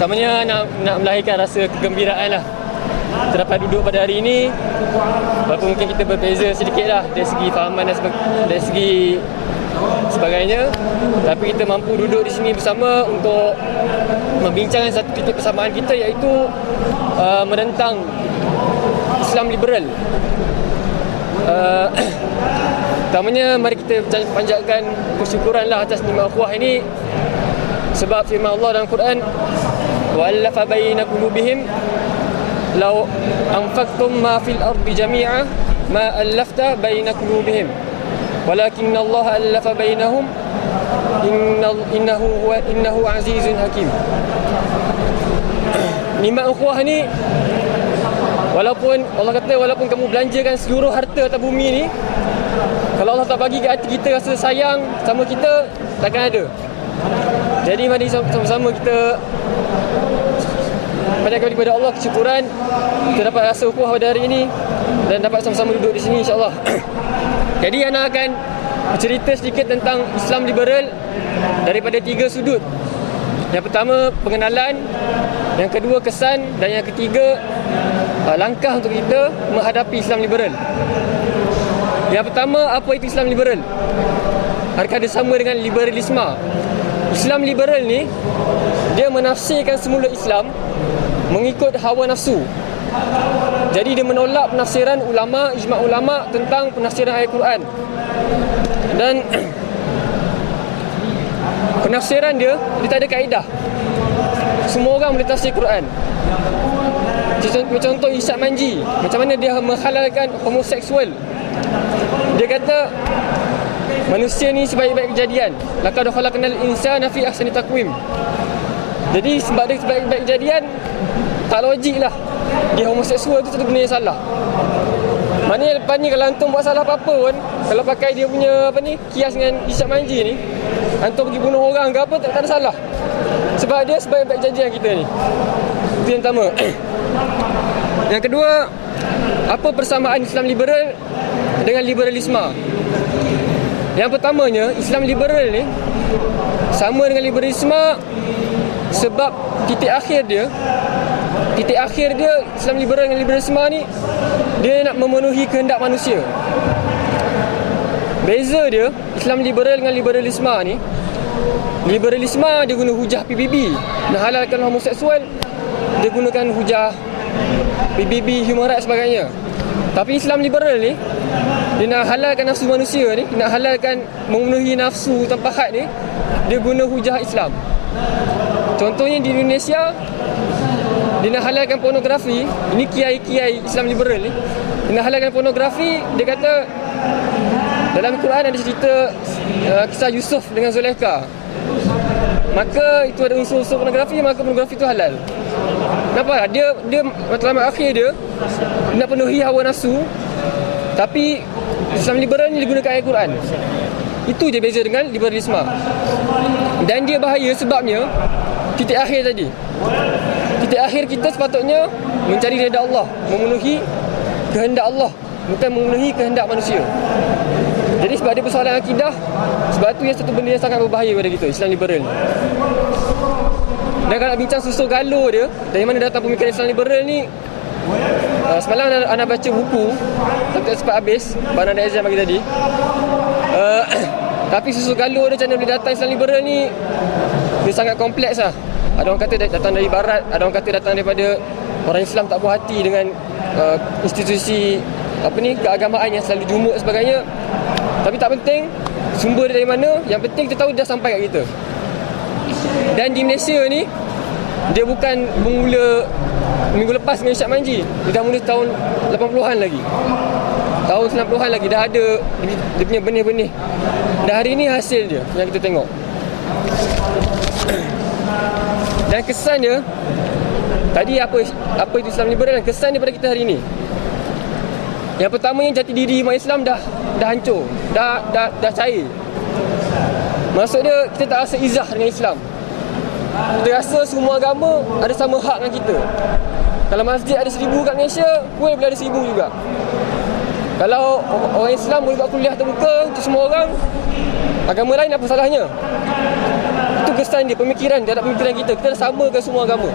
Pertamanya nak melahirkan rasa kegembiraan lah terdapat duduk pada hari ini. Walaupun mungkin kita berbeza sedikit lah dari segi fahaman dan dari segi sebagainya, tapi kita mampu duduk di sini bersama untuk membincangkan satu titik persamaan kita, iaitu menentang Islam liberal. Pertamanya mari kita panjatkan kesyukuranlah atas nikmat ukhuwah ini, sebab firman Allah dalam Quran, wa'allafa baina qulubihim law anfaqtum ma fil ardi jami'a ma allafta baina qulubihim walakinna Allah allafa bainahum innahu azizun hakim. Nikmat ukhuwah ni, walaupun Allah kata walaupun kamu belanjakan seluruh harta atas bumi ni, kalau Allah tak bagi ke hati kita rasa sayang sama kita, takkan ada. Jadi mari sama-sama kita panjatkan kepada Allah kesyukuran kita dapat rasa ukhuwah pada hari ini dan dapat sama-sama duduk di sini, insya-Allah. Jadi Ana akan bercerita sedikit tentang Islam liberal daripada 3 sudut. Yang pertama, pengenalan; yang kedua, kesan; dan yang ketiga, langkah untuk kita menghadapi Islam liberal. Yang pertama, apa itu Islam liberal? Adakah dia sama dengan liberalisme? Islam liberal ni, dia menafsirkan semula Islam mengikut hawa nafsu. Jadi dia menolak penafsiran ulama, ijma' ulama tentang penafsiran ayat Quran. Dan penafsiran dia tak ada kaedah. Semua orang boleh tafsir Quran. Contoh Ishaq Manji, macam mana dia menghalalkan homoseksual. Dia kata manusia ni sebaik-baik kejadian, laqad khalaqnal insana fi ahsani taqwim. Jadi sebab dia sebaik-baik kejadian, tak logik lah dia homoseksual tu satu benda yang salah. Maknanya lepas ni kalau antum buat salah apa-apa pun, kalau pakai dia punya kias dengan Ishaq Manji ni, antum pergi bunuh orang ke apa, tak ada salah. Sebab dia sebaik-baik kejadian kita ni. Itu yang pertama. Yang kedua, apa persamaan Islam liberal dengan liberalisme? Yang pertamanya, Islam liberal ni sama dengan liberalisme sebab titik akhir dia Islam liberal dengan liberalisme ni, dia nak memenuhi kehendak manusia. Beza dia, Islam liberal dengan liberalisme ni, liberalisme dia guna hujah PBB nak halalkan homoseksual, dia gunakan hujah PBB, human rights sebagainya. Tapi Islam liberal ni, dia nak halalkan nafsu manusia ni, nak halalkan memenuhi nafsu tanpa had ni, dia guna hujah Islam. Contohnya di Indonesia, dia nak halalkan pornografi. Ini kiai-kiai Islam liberal ni, dia nak halalkan pornografi. Dia kata dalam Quran ada cerita kisah Yusuf dengan Zulaikha, maka itu ada unsur-unsur pornografi, maka pornografi itu halal. Kenapa? Dia matlamat akhir dia nak penuhi hawa nafsu, tapi Islam liberal ni digunakan ayat Quran. Itu je beza dengan liberalisme. Dan dia bahaya sebabnya titik akhir tadi. Titik akhir kita sepatutnya mencari redha Allah, memenuhi kehendak Allah, bukan memenuhi kehendak manusia. Jadi sebab dia persoalan akidah, sebab tu yang satu benda yang sangat berbahaya pada kita, Islam liberal. Dan kalau bincang susul galuh dia, dari mana datang pemikiran Islam liberal ni, semalam Ana baca buku, tapi tak sempat habis, Barang ada exam pagi tadi. Tapi susul galuh dia, macam mana boleh datang Islam liberal ni, dia sangat kompleks lah. Ada orang kata datang dari barat, ada orang kata datang daripada orang Islam tak puas hati dengan institusi keagamaan yang selalu jumuk sebagainya. Tapi tak penting sumber dia dari mana, yang penting kita tahu dia dah sampai kat kita. Dan di Malaysia ni, dia bukan bermula minggu lepas dengan Ishaq Manji, dia dah mula tahun 80-an lagi, tahun 90-an lagi, dah ada dia punya benih-benih. Dan hari ni hasil dia yang kita tengok. Dan kesan dia tadi, apa itu Islam liberal, dan kesan dia pada kita hari ini. Yang pertamanya, jati diri umat Islam dah hancur, dah cair. Maksud dia, kita tak rasa izah dengan Islam. Kita rasa semua agama ada sama hak dengan kita. Kalau masjid ada 1000 kat Malaysia, boleh ada 1000 juga. Kalau orang Islam boleh buat kuliah terbuka untuk semua orang, agama lain apa salahnya? Itu Itu kesan dia, pemikiran dia, pemikiran kita. Kita dah samakan semua agama.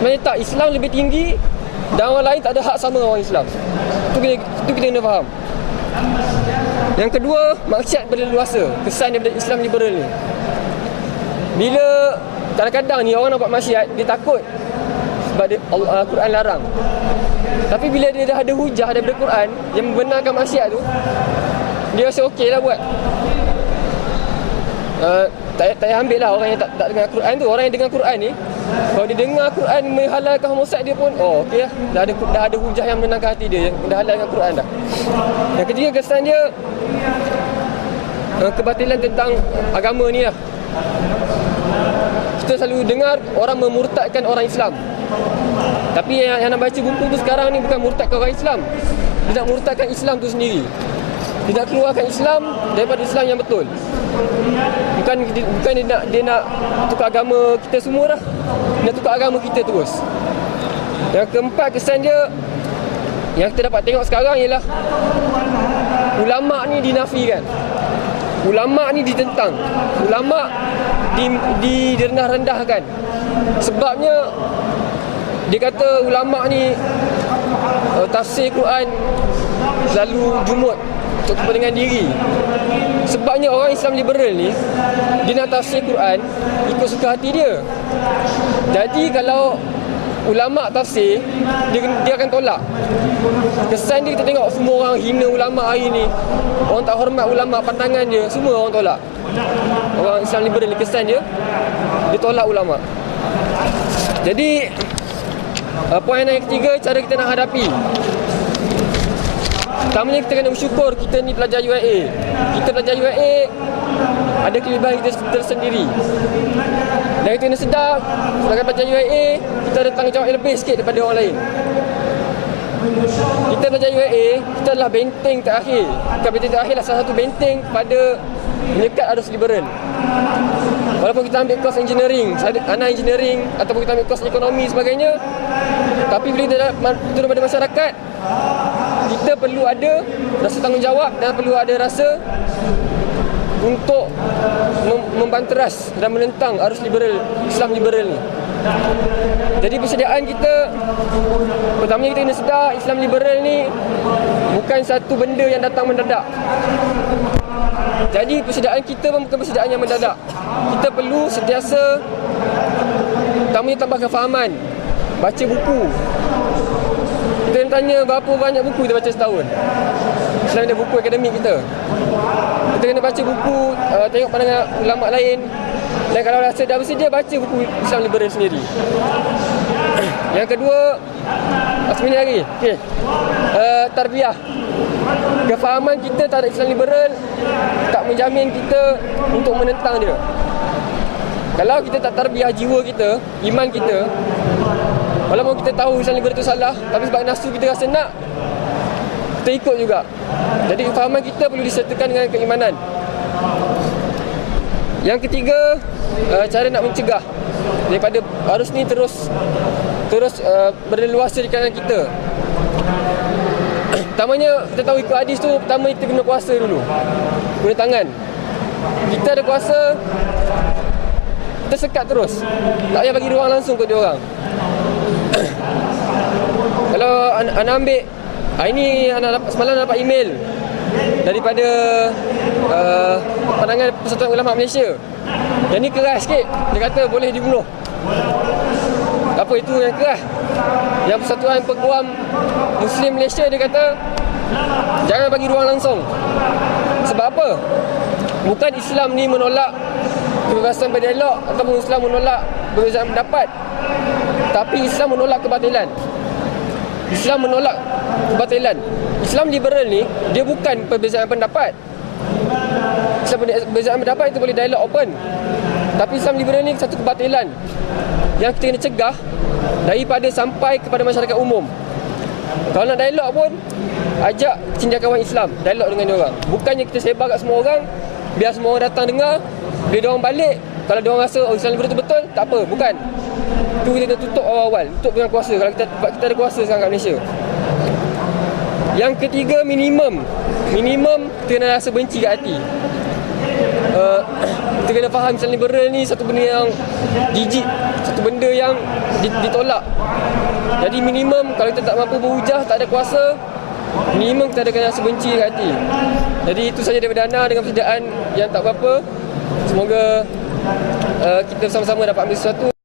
Sebenarnya tak, Islam lebih tinggi dan orang lain tak ada hak sama dengan orang Islam. Itu kita kena faham. Yang kedua, maksiat berleluasa. Kesan daripada Islam liberal ni, bila kadang-kadang ni orang nak buat maksiat, dia takut sebab Quran larang. Tapi bila dia dah ada hujah daripada Quran yang membenarkan maksiat tu, dia rasa okey lah buat. Tak payah ambil lah orang yang tak dengar Quran tu. Orang yang dengar Quran ni, kalau dia dengar Quran menghalalkan homoseks, dia pun okey lah, dah ada hujah yang menenangkan hati dia, yang dah halal dengan Quran dah. Yang ketiga, kesan dia kebatilan tentang agama ni lah. Kita selalu dengar orang memurtadkan orang Islam. Tapi yang nak baca buku tu sekarang ni bukan murtadkan orang Islam. Dia nak murtadkan Islam tu sendiri. Dia nak keluarkan Islam daripada Islam yang betul. Bukan dia nak tukar agama kita semua dah. Dia nak tukar agama kita terus. Yang keempat, kesan dia yang kita dapat tengok sekarang ialah ulama' ni dinafikan. Ulama' ni ditentang. Ulama' direndah-rendahkan. Sebabnya dia kata ulama' ni tafsir Quran selalu jumud untuk kepentingan diri. Sebabnya orang Islam liberal ni, dia nak tafsir Quran ikut suka hati dia. Jadi kalau ulama' tafsir, dia akan tolak. Kesan dia, kita tengok semua orang hina ulama' hari ni. Orang tak hormat ulama', pandangan dia, semua orang tolak. Orang Islam liberal ni, kesan dia tolak ulama'. Jadi poin yang ketiga, cara kita nak hadapi. Pertamanya, kita kena bersyukur kita ni pelajar UIA. Kita pelajar UIA ada kelebihan kita tersendiri. Dan kita kena sedar, sebagai pelajar UIA, kita ada tanggungjawab yang lebih sikit daripada orang lain. Kita pelajar UIA, kita adalah benteng terakhir. Bukan benteng terakhir lah, salah satu benteng pada menyekat arus liberal. Walaupun kita ambil kos engineering, anak engineering, ataupun kita ambil kos ekonomi sebagainya, tapi bila kita turun pada masyarakat, kita perlu ada rasa tanggungjawab dan perlu ada rasa untuk membanteras dan menentang arus liberal, Islam liberal ni. Jadi persediaan kita, pertamanya kita kena sedar Islam liberal ni bukan satu benda yang datang mendadak. Jadi persediaan kita pun bukan persediaan yang mendadak. Kita perlu sentiasa pertamanya tambah kefahaman, baca buku. Kita nak tanya berapa banyak buku kita baca setahun selain ada buku akademik kita. Kita kena baca buku, tengok pandangan ulama' lain. Dan kalau rasa dah bersedia, baca buku Islam liberal sendiri. Yang kedua, minit lagi. Okay. Tarbiyah. Kefahaman kita terhadap Islam liberal tak menjamin kita untuk menentang dia. Kalau kita tak tarbiyah jiwa kita, iman kita, walaupun kita tahu Islam liberal itu salah, tapi sebab nafsu kita rasa nak, kita ikut juga. Jadi kefahaman kita perlu disertakan dengan keimanan. Yang ketiga, cara nak mencegah daripada arus ni terus berleluasa di kalangan kita. Pertamanya, kita tahu ikut hadis tu, pertama kita kena puasa dulu. Guna tangan. Kita ada kuasa, kita sekat terus. Tak payah bagi ruang langsung ke dia orang. Kalau anak ambil, hari ni semalam dapat email daripada pandangan Persatuan Ulama Malaysia. Yang ni keras sikit. Dia kata boleh dibunuh. Apa itu yang keras? Yang Persatuan Peguam Muslim Malaysia, dia kata jangan bagi ruang langsung. Sebab apa? Bukan Islam ni menolak kebebasan berdialog ataupun Islam menolak perbezaan pendapat, tapi Islam menolak kebatilan. Islam menolak kebatilan. Islam liberal ni, dia bukan perbezaan pendapat. Islam perbezaan pendapat itu boleh dialog open. Tapi Islam liberal ni satu kebatilan yang kita kena cegah daripada sampai kepada masyarakat umum. Kalau nak dialog pun, ajak cendekiawan Islam, dialog dengan dia orang. Bukannya kita sebar kat semua orang, biar semua orang datang dengar, bila dia orang balik, kalau dia orang rasa Islam liberal tu betul, tak apa, bukan. Tu kita tutup awal-awal, tutup dengan kuasa. Kalau kita ada kuasa sekarang kat Malaysia. Yang ketiga, minimum kita kena rasa benci kat hati. Kita kena faham Islam liberal ni satu benda yang jijik, satu benda yang ditolak. Jadi minimum kalau kita tak mampu berhujah, tak ada kuasa, minimum kita ada kena rasa benci dekat hati. Jadi itu saja daripada Ana dengan persediaan yang tak berapa. Semoga kita bersama-sama dapat ambil sesuatu.